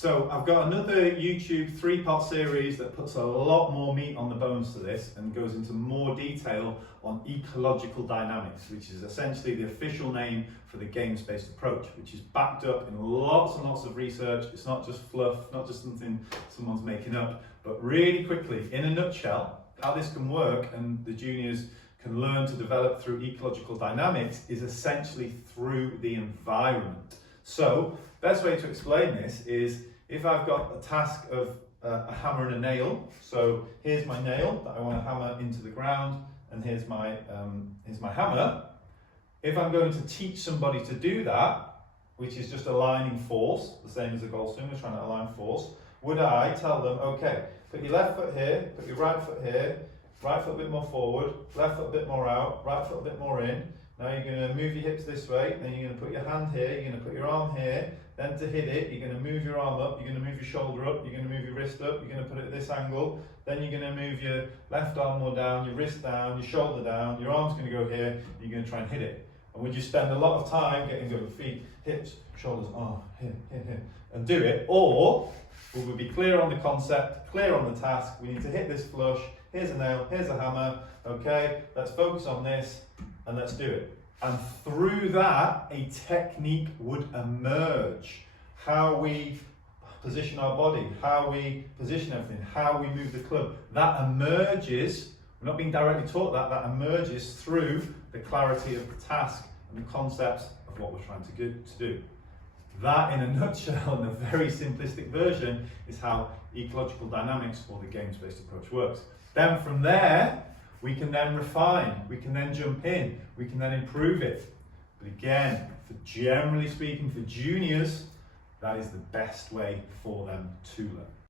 So I've got another YouTube 3-part series that puts a lot more meat on the bones to this and goes into more detail on ecological dynamics, which is essentially the official name for the games-based approach, which is backed up in lots and lots of research. It's not just fluff, not just something someone's making up, but really quickly, in a nutshell, how this can work and the juniors can learn to develop through ecological dynamics is essentially through the environment. So, best way to explain this is if I've got a task of a hammer and a nail. So here's my nail that I want to hammer into the ground, and here's my hammer. If I'm going to teach somebody to do that, which is just aligning force, the same as a golf swing, we're trying to align force, would I tell them, okay, put your left foot here, put your right foot here, right foot a bit more forward, left foot a bit more out, right foot a bit more in. Now you're going to move your hips this way, then you're going to put your hand here, you're going to put your arm here, then to hit it, you're going to move your arm up, you're going to move your shoulder up, you're going to move your wrist up, you're going to put it at this angle, then you're going to move your left arm more down, your wrist down, your shoulder down, your arm's going to go here, you're going to try and hit it. And would you spend a lot of time getting your feet, hips, shoulders, arm, here, and do it? Or would we be clear on the concept, clear on the task, we need to hit this flush, here's a nail, here's a hammer, okay, let's focus on this, and let's do it. And through that, a technique would emerge. How we position our body, how we position everything, how we move the club, that emerges, we're not being directly taught that emerges through the clarity of the task and the concepts of what we're trying to do. That, in a nutshell, in a very simplistic version, is how ecological dynamics or the games-based approach works. Then from there, we can then refine, we can then jump in, we can then improve it. But again, generally speaking, for juniors, that is the best way for them to learn.